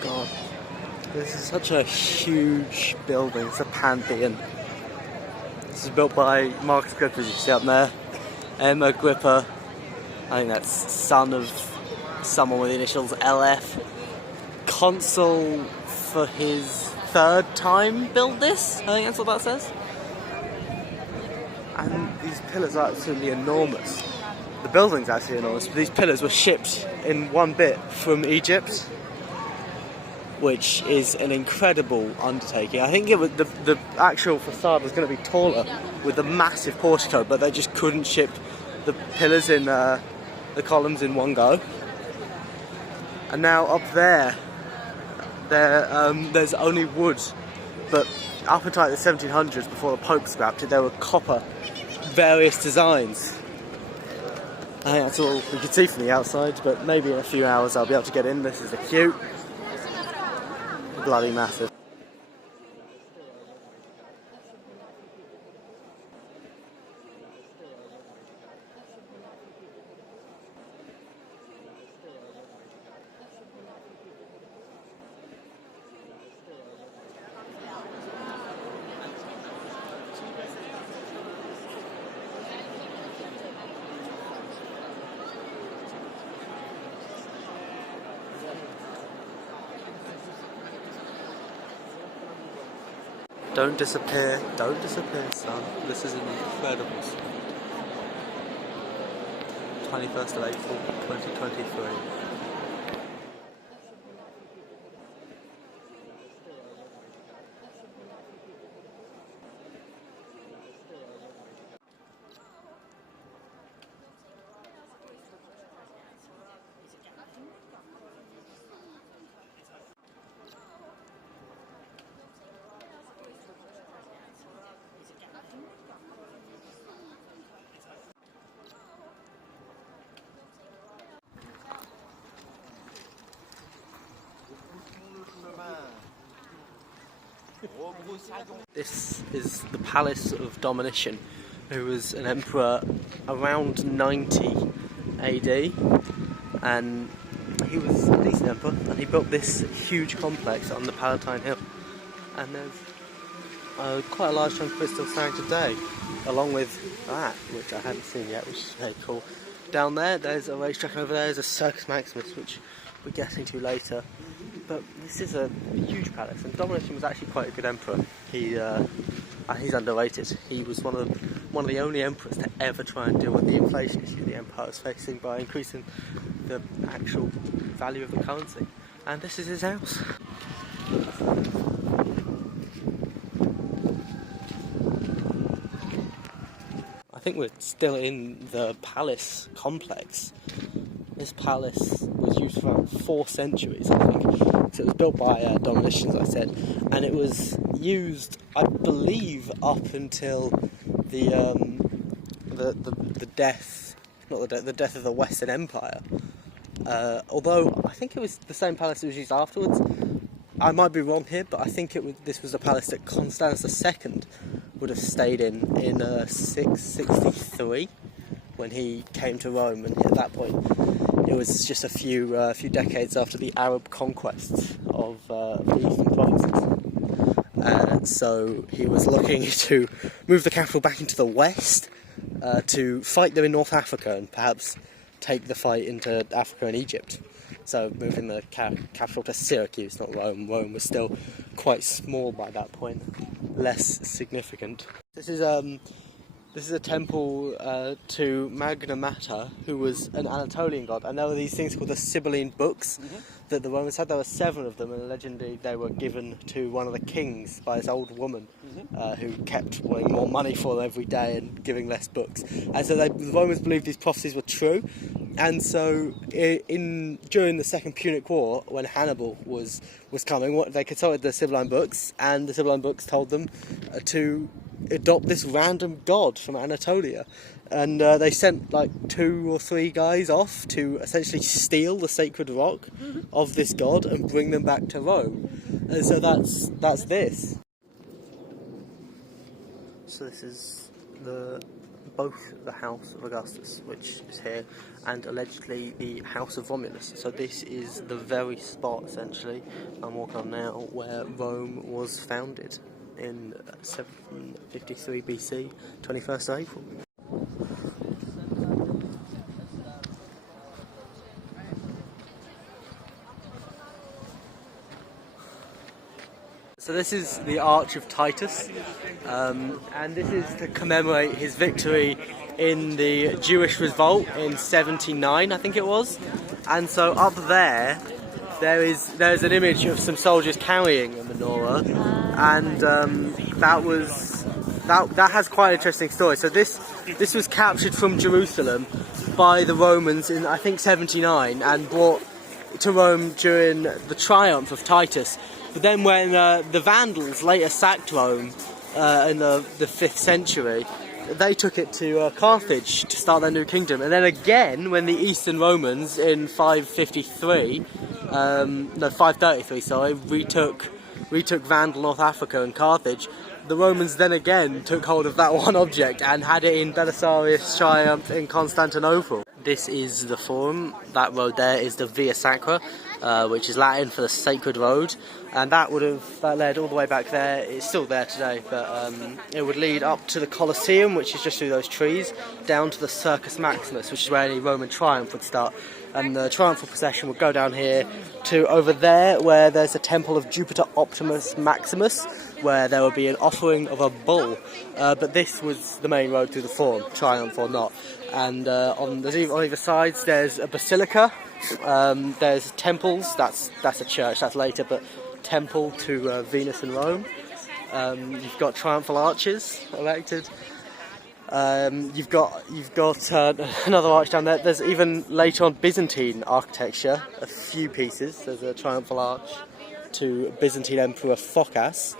God. This is such a huge building. It's a Pantheon. This is built by Marcus Agrippa, as you see up there. Agrippa, I think that's son of someone with the initials LF. Consul for his third time built this, I think that's what that says. And these pillars are absolutely enormous. The building's actually enormous, but these pillars were shipped in one bit from Egypt, which is an incredible undertaking. I think it was the actual facade was going to be taller with the massive portico, but they just couldn't ship the pillars in the columns in one go. And now up there's only wood, but up until like the 1700s, before the Pope scrapped it, there were copper, various designs. I think that's all we can see from the outside, but maybe in a few hours I'll be able to get in. This is cute. Bloody massive. Don't disappear, son. This is an incredible sight. 21st of April, 2023. This is the Palace of Domitian, who was an emperor around 90 AD, and he was a decent emperor, and he built this huge complex on the Palatine Hill, and there's quite a large chunk of it still standing today, along with that, which I hadn't seen yet, which is very cool. Down there's a racetrack, and over there is a Circus Maximus, which we're getting to later. But this is a huge palace, and Domitian was actually quite a good emperor. He's underrated. He was one of the only emperors to ever try and deal with the inflation issue the empire was facing by increasing the actual value of the currency. And this is his house. I think we're still in the palace complex. This palace was used for about 4 centuries, I think. So it was built by Domitian, as I said, and it was used, I believe, up until the death, the death of the Western Empire. Although I think it was the same palace that was used afterwards. I might be wrong here, but I think this was a palace that Constans II would have stayed in 663 when he came to Rome, and at that point it was just a few decades after the Arab conquests of the eastern provinces. So he was looking to move the capital back into the west to fight them in North Africa and perhaps take the fight into Africa and Egypt. So moving the capital to Syracuse, not Rome. Rome was still quite small by that point, less significant. This is a temple to Magna Mater, who was an Anatolian god, and there were these things called the Sibylline books that the Romans had. There were 7 of them, and allegedly they were given to one of the kings by this old woman who kept wanting more money for them every day and giving less books. And so the Romans believed these prophecies were true, and so during the Second Punic War, when Hannibal was coming, they consulted the Sibylline books, and the Sibylline books told them to adopt this random god from Anatolia, and they sent like 2 or 3 guys off to essentially steal the sacred rock of this god and bring them back to Rome. And so that's this. So this is the both the house of Augustus, which is here, and allegedly the house of Romulus. So this is the very spot, essentially, I'm walking on now, where Rome was founded in 753 BC, 21st of April. So this is the Arch of Titus, and this is to commemorate his victory in the Jewish revolt in 79, I think it was. And so up there, there's an image of some soldiers carrying a menorah, and that has quite an interesting story. So this was captured from Jerusalem by the Romans in, I think, 79, and brought to Rome during the triumph of Titus. But then when the Vandals later sacked Rome in the 5th century, they took it to Carthage to start their new kingdom. And then again, when the Eastern Romans in 533, retook Vandal North Africa and Carthage, the Romans then again took hold of that one object and had it in Belisarius' triumph in Constantinople. This is the Forum. That road there is the Via Sacra, which is Latin for the Sacred Road, and that led all the way back there. It's still there today, but it would lead up to the Colosseum, which is just through those trees, down to the Circus Maximus, which is where any Roman triumph would start. And the triumphal procession would go down here to over there, where there's a temple of Jupiter Optimus Maximus, where there would be an offering of a bull. But this was the main road through the Forum, triumph or not. And on either sides there's a basilica, there's temples, that's a church, that's later, but temple to Venus in Rome. You've got triumphal arches erected. You've got another arch down there. There's even later on Byzantine architecture, a few pieces. There's a triumphal arch to Byzantine Emperor Phocas.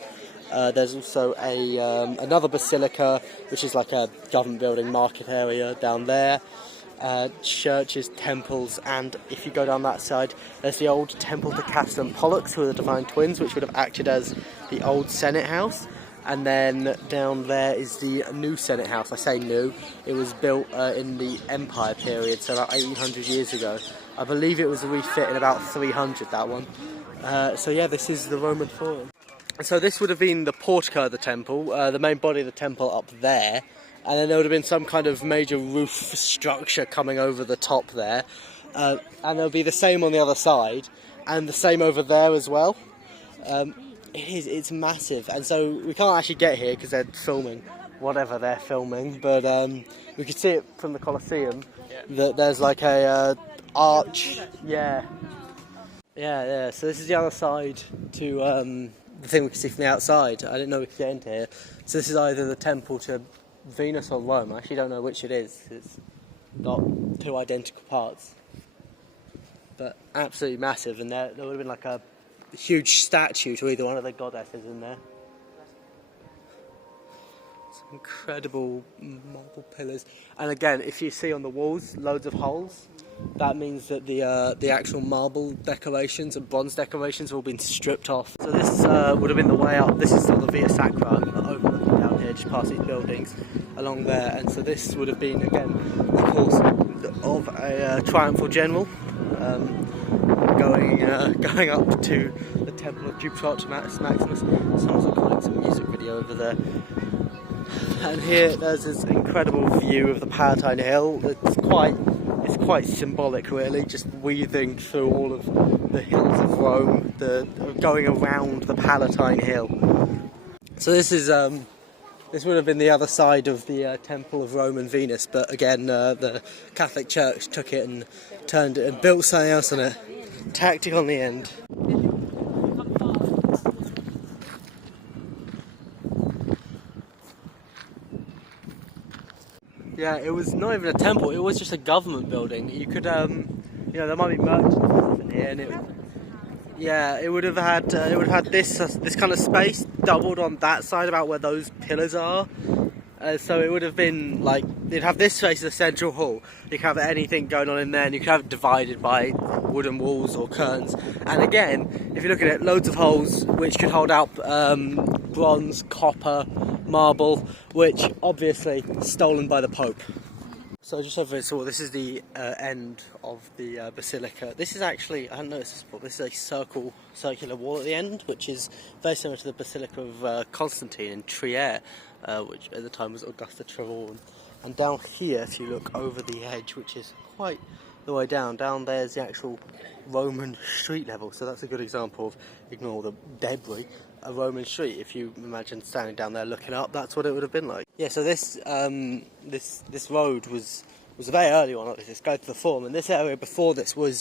There's also another basilica, which is like a government building, market area down there. Churches, temples, and if you go down that side, there's the old temple to Castor and Pollux, who are the divine twins, which would have acted as the old Senate house. And then down there is the new Senate house. I say new, it was built in the Empire period, so about 1800 years ago. I believe it was refit in about 300, that one. So yeah, this is the Roman Forum. So this would have been the portico of the temple, the main body of the temple up there, and then there would have been some kind of major roof structure coming over the top there, and there'll be the same on the other side, and the same over there as well. It's massive, and so we can't actually get here because they're filming whatever they're filming, but we could see it from the Colosseum, that there's like a arch, yeah, so this is the other side to the thing we can see from the outside. I didn't know we could get into here. So this is either the temple to Venus or Rome. I actually don't know which it is. It's got two identical parts, but absolutely massive, and there would have been like a huge statue to either one of the goddesses in there. Some incredible marble pillars, and again, if you see on the walls loads of holes, that means that the actual marble decorations and bronze decorations have all been stripped off. So this would have been the way up. This is still the Via Sacra, overlooking down here, just past these buildings along there, and so this would have been again the course of a triumphal general. Going up to the temple of Jupiter Optimus Maximus. Someone's recording some music video over there. And here there's this incredible view of the Palatine Hill. It's quite symbolic, really, just weaving through all of the hills of Rome, going around the Palatine Hill. So this would have been the other side of the Temple of Rome and Venus, but again, the Catholic Church took it and turned it and built something else on it. Tactic on the end. Yeah, it was not even a temple, it was just a government building. You could, there might be merchants in here, and it would have had this kind of space doubled on that side about where those pillars are. So it would have been like, you'd have this space as a central hall, you could have anything going on in there, and you could have it divided by wooden walls or curtains. And again, if you look at it, loads of holes which could hold out bronze, copper, marble, which obviously stolen by the Pope. So just over here, so this is the end of the basilica. This is actually, I hadn't noticed this before, this is a circular wall at the end, which is very similar to the Basilica of Constantine in Trier, which at the time was Augusta Trevoron. And down here, if you look over the edge, which is quite the way down there's the actual Roman street level. So that's a good example of, ignore the debris, a Roman street. If you imagine standing down there looking up, that's what it would have been like. Yeah, so this road was a very early one. This goes to the Forum, and this area before this was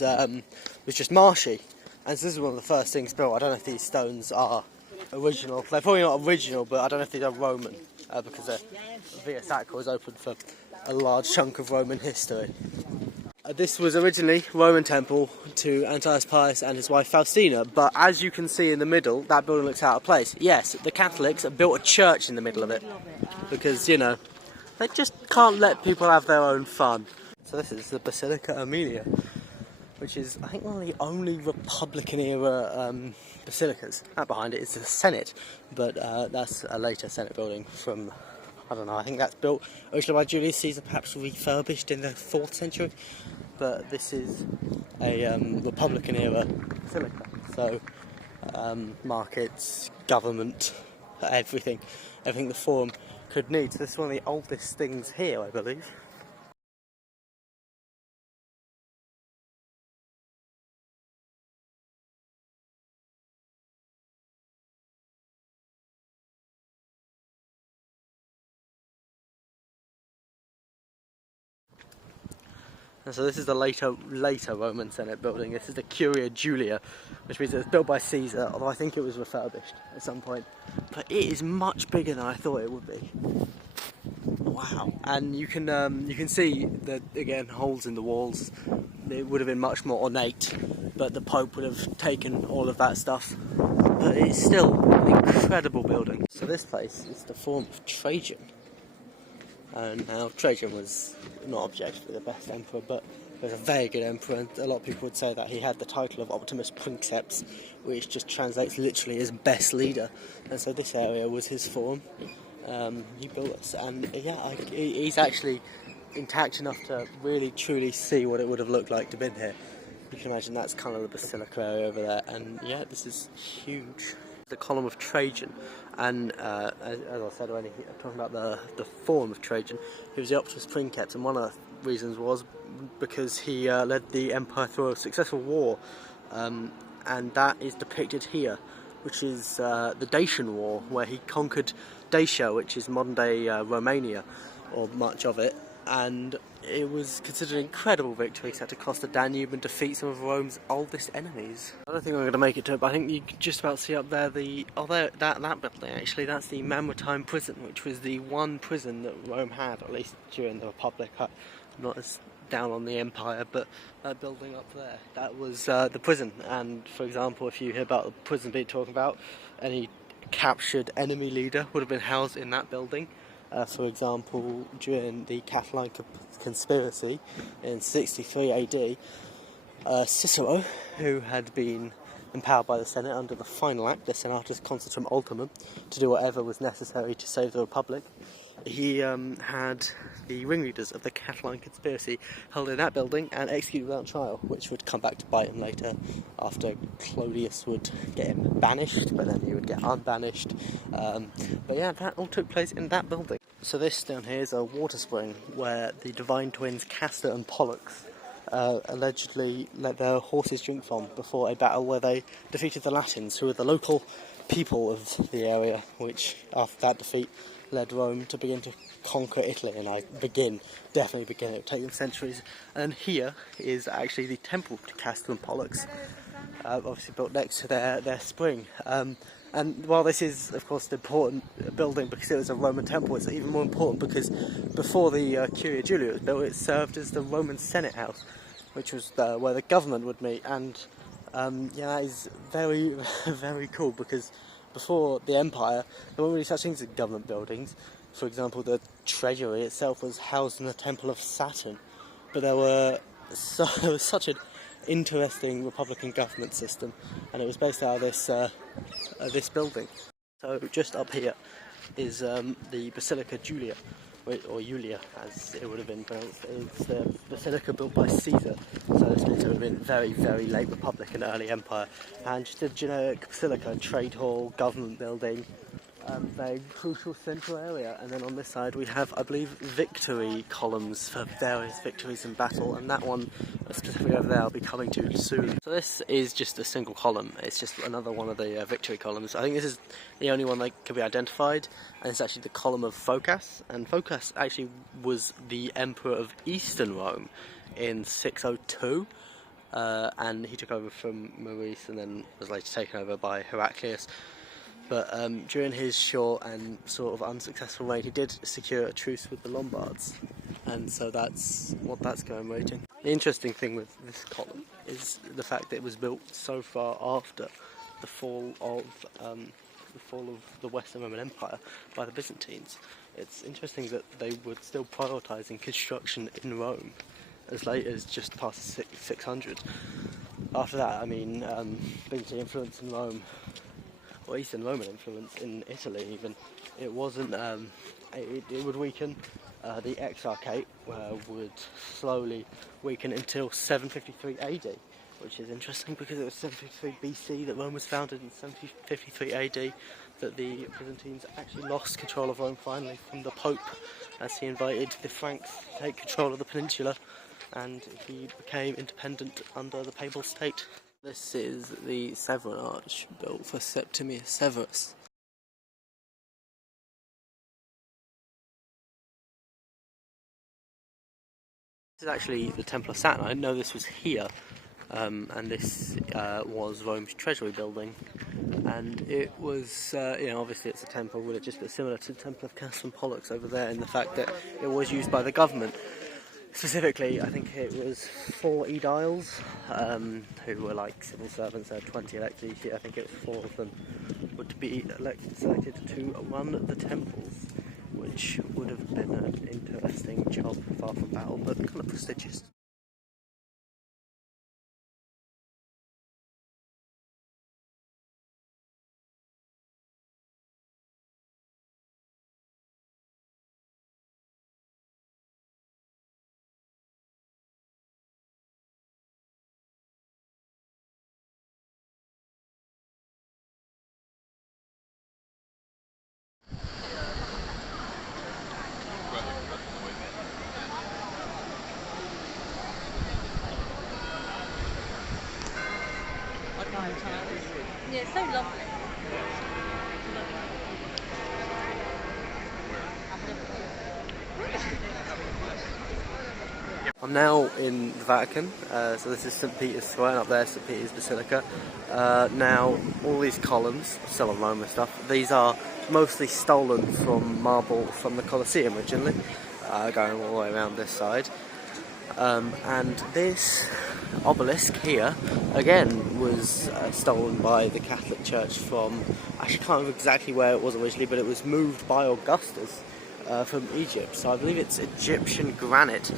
just marshy. And so this is one of the first things built. I don't know if these stones are original. They're probably not original, but I don't know if these are Roman, because the Via Sacra was open for a large chunk of Roman history. This was originally Roman temple to Antius Pius and his wife Faustina, but as you can see in the middle, that building looks out of place. Yes, the Catholics built a church in the middle of it, because, you know, they just can't let people have their own fun. So this is the Basilica Aemilia, which is, I think, one of the only Republican-era basilicas. Out behind it is the Senate, but that's a later Senate building from, I don't know, I think that's built originally by Julius Caesar, perhaps refurbished in the 4th century. But this is a Republican-era basilica, so markets, government, everything the Forum could need. So this is one of the oldest things here, I believe. And so this is the later Roman Senate building. This is the Curia Julia, which means it was built by Caesar, although I think it was refurbished at some point. But it is much bigger than I thought it would be. Wow! And you can see the, again, holes in the walls. It would have been much more ornate, but the Pope would have taken all of that stuff. But it's still an incredible building. So this place is the Forum of Trajan. And now Trajan was not objectively the best emperor, but he was a very good emperor, and a lot of people would say that he had the title of Optimus Princeps, which just translates literally as best leader. And so this area was his forum. He built this, and yeah, he's actually intact enough to really truly see what it would have looked like to have been here. You can imagine that's kind of the Basilica area over there, and yeah, this is huge. The column of Trajan, and as I said already, talking about the Forum of Trajan, he was the Optimus Princeps, and one of the reasons was because he led the empire through a successful war, and that is depicted here, which is the Dacian War, where he conquered Dacia, which is modern day Romania, or much of it, and it was considered an incredible victory, because it had to cross the Danube and defeat some of Rome's oldest enemies. I don't think I'm going to make it to it, but I think you can just about see up there that building actually, that's the Mamertine prison, which was the one prison that Rome had, at least during the Republic. I'm not as down on the empire, but that building up there, that was the prison. And for example, if you hear about the prison being talked about, any captured enemy leader would have been housed in that building. For example, during the Capitoline conspiracy in 63 AD, Cicero, who had been empowered by the Senate under the final act, the Senatus Consultum Ultimum, to do whatever was necessary to save the Republic, he had the ringleaders of the Capitoline conspiracy held in that building and executed without trial, which would come back to bite him later after Clodius would get him banished, but then he would get unbanished. But yeah, that all took place in that building. So this down here is a water spring where the divine twins Castor and Pollux allegedly let their horses drink from before a battle where they defeated the Latins, who were the local people of the area, which after that defeat led Rome to begin to conquer Italy, and definitely begin, it would take them centuries. And here is actually the temple to Castor and Pollux, obviously built next to their spring. And while this is, of course, an important building because it was a Roman temple, it's even more important because before the Curia Julia was built, it served as the Roman Senate house, which was where the government would meet. And yeah, that is very, very cool, because before the empire, there weren't really such things as government buildings. For example, the treasury itself was housed in the Temple of Saturn, but there was such an interesting republican government system, and it was based out of this building. So just up here is the Basilica Julia, or Julia as it would have been pronounced. It's the basilica built by Caesar, so this means it would have been very, very late Republic and early Empire. And just a generic basilica, trade hall, government building, very crucial central area. And then on this side we have, I believe, victory columns for various victories in battle, and that one specifically over there I'll be coming to soon. So this is just a single column, it's just another one of the victory columns. I think this is the only one that can be identified, and it's actually the column of Phocas, and Phocas actually was the emperor of Eastern Rome in 602. And he took over from Maurice and then was later taken over by Heraclius. But during his short and sort of unsuccessful reign, he did secure a truce with the Lombards, and so that's what that's commemorating. The interesting thing with this column is the fact that it was built so far after the fall of the Western Roman Empire by the Byzantines. It's interesting that they were still prioritising construction in Rome as late as just past 600. After that, I mean, Byzantine influence in Rome, or Eastern Roman influence in Italy even, it wasn't, it would weaken. The Exarchate would slowly weaken until 753 AD, which is interesting because it was 753 BC that Rome was founded, in 753 AD that the Byzantines actually lost control of Rome finally from the Pope, as he invited the Franks to take control of the peninsula, and he became independent under the Papal State. This is the Severan Arch, built for Septimius Severus. This is actually the Temple of Saturn. I didn't know this was here, and this was Rome's treasury building, and it was, obviously it's a temple, would it just be similar to the Temple of Castor and Pollux over there in the fact that it was used by the government. Specifically, I think it was 4 aediles, who were like civil servants. There were 20 elected each year. I think it was 4 of them would be selected to run the temples, which would have been an interesting job, far from battle, but kind of prestigious. Yeah, it's so lovely. I'm now in the Vatican, so this is St. Peter's Square, and up there St. Peter's Basilica. Now, all these columns, still on Roman stuff, these are mostly stolen from marble from the Colosseum originally, going all the way around this side. And this obelisk here, again, was stolen by the Catholic Church from, I actually can't remember exactly where it was originally, but it was moved by Augustus from Egypt. So I believe it's Egyptian granite,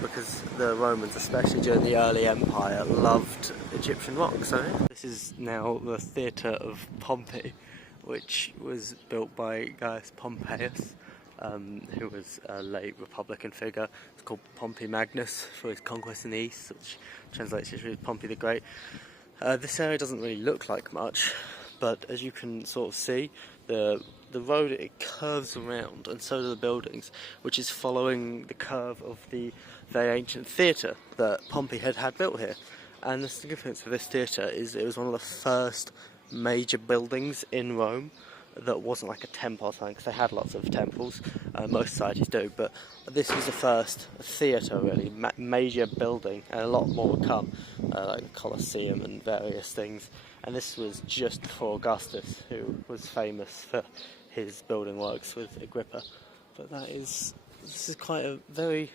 because the Romans, especially during the early empire, loved Egyptian rock. So this is now the theatre of Pompey, which was built by Gaius Pompeius, who was a late Republican figure. It's called Pompey Magnus for his conquest in the east, which translates to Pompey the Great. This area doesn't really look like much, but as you can sort of see, the road, it curves around, and so do the buildings, which is following the curve of the very ancient theatre that Pompey had built here. And the significance of this theatre is it was one of the first major buildings in Rome that wasn't like a temple or something, because they had lots of temples, most societies do, but this was the first theatre, really, major building, and a lot more would come, like the Colosseum and various things. And this was just before Augustus, who was famous for his building works with Agrippa. But this is quite a very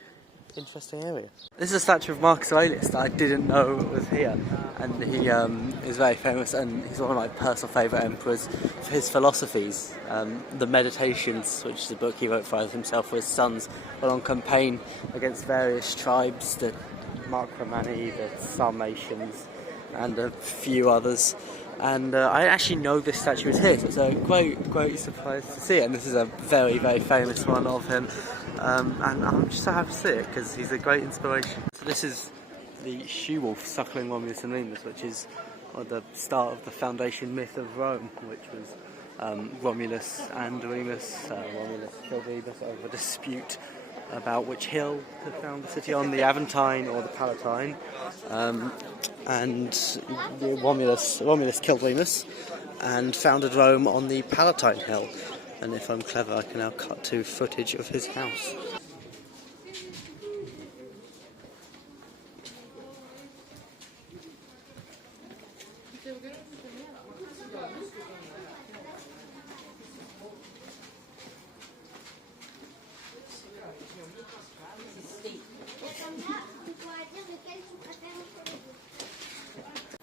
interesting area. This is a statue of Marcus Aurelius that I didn't know was here, and he is very famous, and he's one of my personal favourite emperors for his philosophies. The Meditations, which is a book he wrote for himself or his sons, were on campaign against various tribes, the Marcomanni, the Sarmatians, and a few others. and I actually know this statue is here, so it's a great surprise to see it, and this is a very famous one of him, and I'm just so happy to see it because he's a great inspiration. So this is the she-wolf suckling Romulus and Remus, which is the start of the foundation myth of Rome, which was Romulus and Remus. Romulus killed Remus over a dispute about which hill to found the city on, the Aventine or the Palatine, and Romulus killed Remus and founded Rome on the Palatine Hill. And if I'm clever, I can now cut to footage of his house.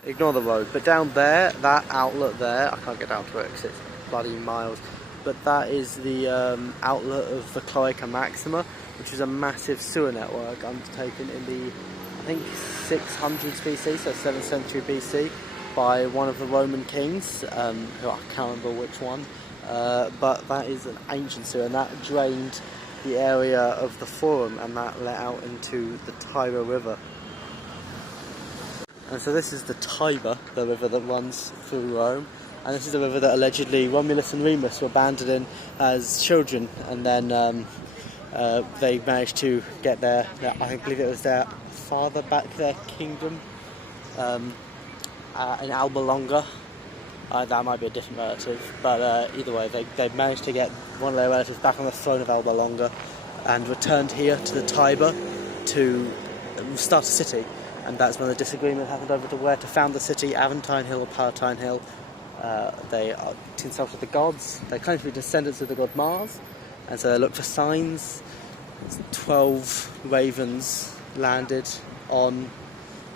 Ignore the road, but down there, that outlet there, I can't get down to it because it's bloody miles, but that is the outlet of the Cloaca Maxima, which is a massive sewer network undertaken in the, I think, 600s BC, so 7th century BC, by one of the Roman kings, who I can't remember which one, but that is an ancient sewer, and that drained the area of the Forum, and that let out into the Tiber River. And so this is the Tiber, the river that runs through Rome, and this is the river that allegedly Romulus and Remus were abandoned in as children, and then they managed to get I believe it was their father back their kingdom in Alba Longa. That might be a different relative, but either way, they managed to get one of their relatives back on the throne of Alba Longa and returned here to the Tiber to start a city. And that's when the disagreement happened over to where to found the city, Aventine Hill or Palatine Hill. They consulted the gods. They claim to be descendants of the god Mars, and so they looked for signs. 12 ravens landed on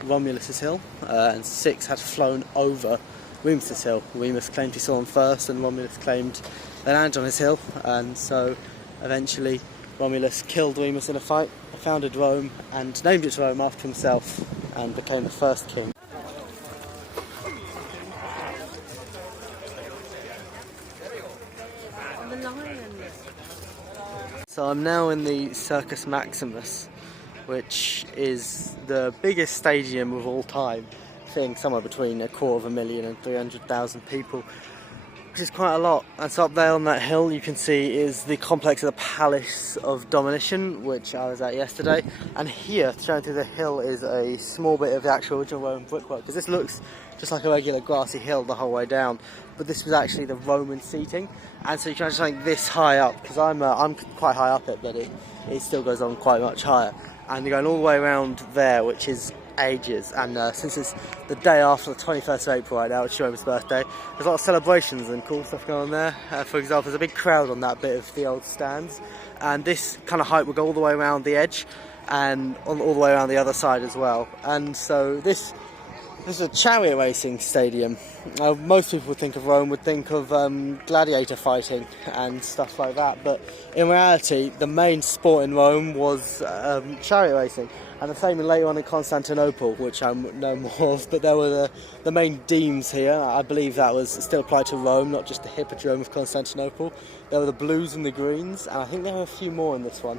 Romulus's hill, and 6 had flown over Remus's hill. Remus claimed he saw them first, and Romulus claimed they landed on his hill, and so eventually Romulus killed Remus in a fight, founded Rome, and named it Rome after himself, and became the first king. So I'm now in the Circus Maximus, which is the biggest stadium of all time, fitting somewhere between 250,000 and 300,000 people, which is quite a lot. And so up there on that hill you can see is the complex of the Palace of Domitian, which I was at yesterday, and here, shown through the hill, is a small bit of the actual original Roman brickwork, because this looks just like a regular grassy hill the whole way down, but this was actually the Roman seating, and so you can imagine something this high up, because I'm quite high up it, but it still goes on quite much higher, and you're going all the way around there, which is ages, and since it's the day after the 21st of April right now, it's Rome's birthday, there's a lot of celebrations and cool stuff going on there. For example, there's a big crowd on that bit of the old stands, and this kind of height will go all the way around the edge and all the way around the other side as well. And so this is a chariot racing stadium. Most people would think of Rome would think of gladiator fighting and stuff like that, but in reality the main sport in Rome was chariot racing. And the same later on in Constantinople, which I know more of, but there were the main demes here. I believe that was still applied to Rome, not just the hippodrome of Constantinople. There were the blues and the greens, and I think there were a few more in this one.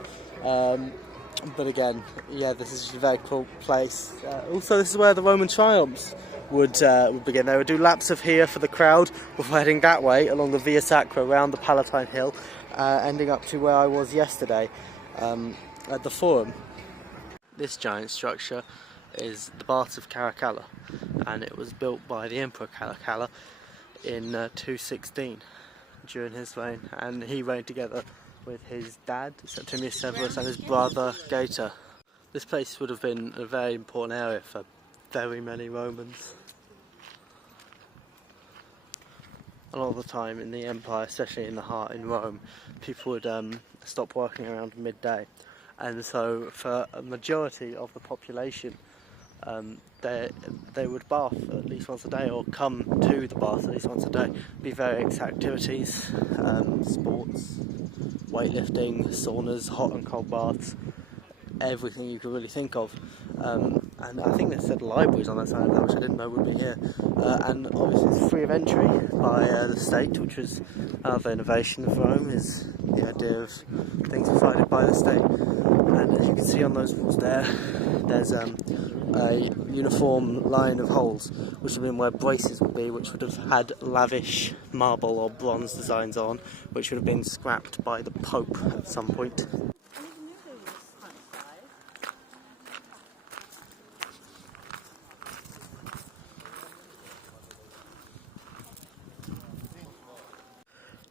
But again, yeah, this is a very cool place. Also, this is where the Roman triumphs would begin. They would do laps of here for the crowd before heading that way along the Via Sacra around the Palatine Hill, ending up to where I was yesterday at the Forum. This giant structure is the Baths of Caracalla, and it was built by the Emperor Caracalla in 216 during his reign, and he reigned together with his dad, Septimius Severus, and his brother Gaeta. This place would have been a very important area for very many Romans. A lot of the time in the Empire, especially in the heart in Rome, people would stop working around midday. And so for a majority of the population, they would bath at least once a day, or come to the bath at least once a day. Be various activities, sports, weightlifting, saunas, hot and cold baths, everything you could really think of. and I think they said libraries on that side of that, which I didn't know would be here. And obviously it's free of entry by the state, which was another innovation of Rome, is the idea of things provided by the state. And as you can see on those walls there's a uniform line of holes, which would have been where braces would be, which would have had lavish marble or bronze designs on, which would have been scrapped by the Pope at some point.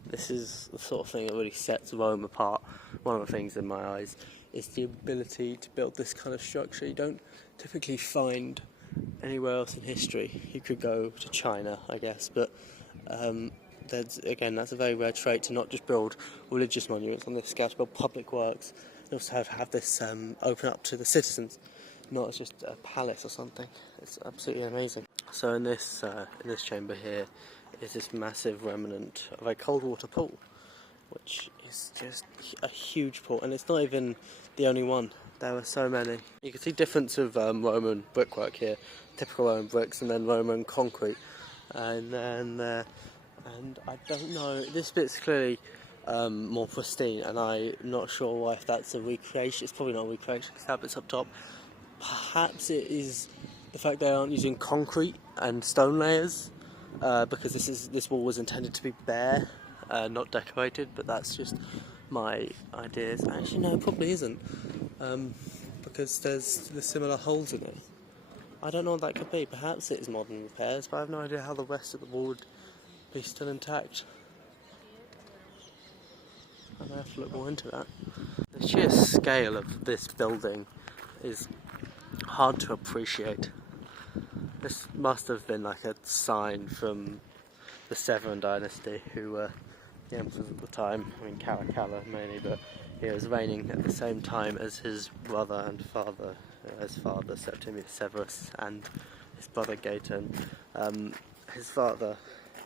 This is the sort of thing that really sets Rome apart. One of the things in my eyes is the ability to build this kind of structure. You don't typically find anywhere else in history. You could go to China, I guess, but that's a very rare trait, to not just build religious monuments on this scale, to build public works. You also have this open up to the citizens, not as just a palace or something. It's absolutely amazing. So in this chamber here is this massive remnant of a cold water pool, which is just a huge pool, and it's not even the only one. There are so many. You can see difference of Roman brickwork here, typical Roman bricks, and then Roman concrete, and then and I don't know. This bit's clearly more pristine, and I'm not sure why. If that's a recreation, it's probably not a recreation because that bit's up top. Perhaps it is the fact they aren't using concrete and stone layers, because this wall was intended to be bare, not decorated. But that's just my ideas. Actually, no, it probably isn't, because there's similar holes in it. I don't know what that could be. Perhaps it is modern repairs, but I have no idea how the rest of the wall would be still intact. I may have to look more into that. The sheer scale of this building is hard to appreciate. This must have been like a sign from the Severan dynasty, who were the emperors at the time. I mean, Caracalla mainly, but he was reigning at the same time as his brother and father, Septimius Severus, and his brother Gaitan. His father,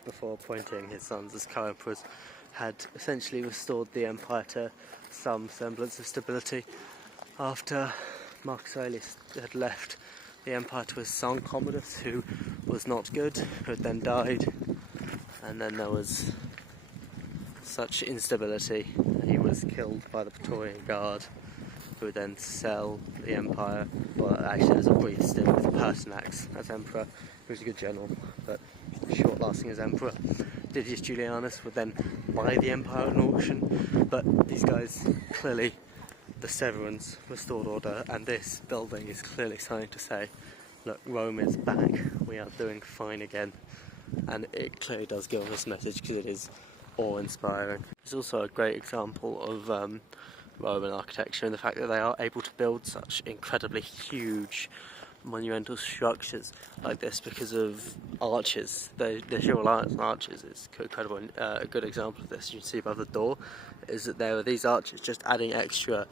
before appointing his sons as co-emperors, had essentially restored the empire to some semblance of stability after Marcus Aurelius had left the empire to his son Commodus, who was not good, who had then died, and then there was such instability. He was killed by the Praetorian Guard, who would then sell the empire. Well, actually, there was a brief stint with Pertinax as emperor, who was a good general, but short-lasting as emperor. Didius Julianus would then buy the empire at an auction, but these guys, clearly, the Severans, restored order, and this building is clearly something to say, look, Rome is back, we are doing fine again, and it clearly does give us this message because it is awe-inspiring. It's also a great example of Roman architecture and the fact that they are able to build such incredibly huge monumental structures like this because of arches. The sheer reliance on arches is incredible. A good example of this, you can see above the door, is that there are these arches just adding extra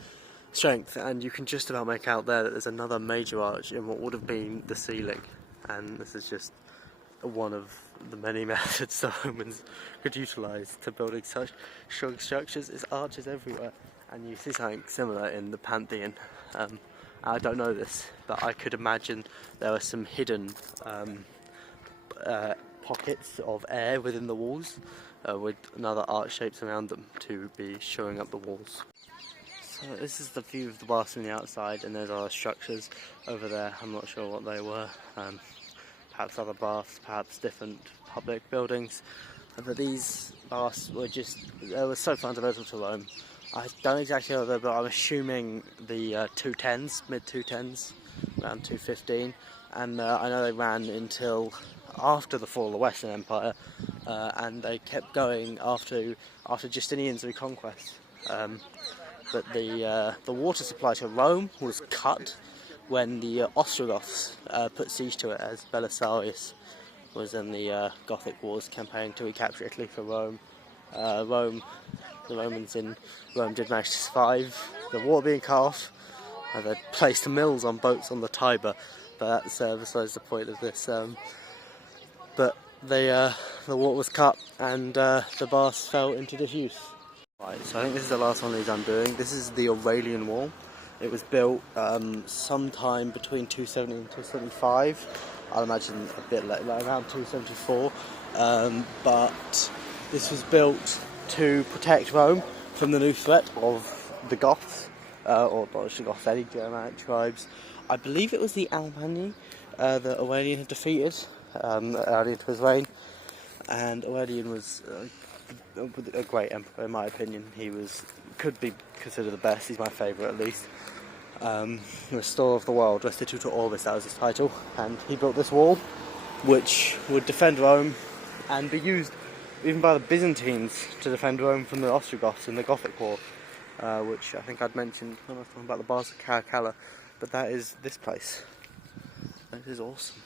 strength, and you can just about make out there that there's another major arch in what would have been the ceiling, and this is just one of the many methods the Romans could utilise to building such strong structures. Is arches everywhere, and you see something similar in the Pantheon. I don't know this, but I could imagine there are some hidden pockets of air within the walls, with another arch shapes around them to be showing up the walls. So this is the view of the baths from the outside, and there's other structures over there. I'm not sure what they were. Perhaps other baths, perhaps different public buildings. But these baths were so fundamental to Rome. I don't exactly know though, but I'm assuming the 210s, mid-210s, around 215, and I know they ran until after the fall of the Western Empire, and they kept going after Justinian's reconquest. But the water supply to Rome was cut when the Ostrogoths put siege to it, as Belisarius was in the Gothic Wars campaigning to recapture Italy for Rome. The Romans in Rome did manage to survive the water being cut off. They placed mills on boats on the Tiber, but that's besides the point of this. But the water was cut, and the baths fell into disuse. Right, so I think this is the last one of these I'm doing. This is the Aurelian Wall, It was built sometime between 270 and 275. I'd imagine a bit late, like around 274. But this was built to protect Rome from the new threat of the Goths, or not just the Goths, any Germanic tribes. I believe it was the Alemanni that Aurelian had defeated early into his reign, and Aurelian was a great emperor in my opinion. He could be considered the best. He's my favourite at least. Restorer of the world, Restitutor Orbis, that was his title, and he built this wall which would defend Rome and be used even by the Byzantines to defend Rome from the Ostrogoths in the Gothic War, which I think I'd mentioned when I was talking about the bars of Caracalla. But that is this place. It is awesome.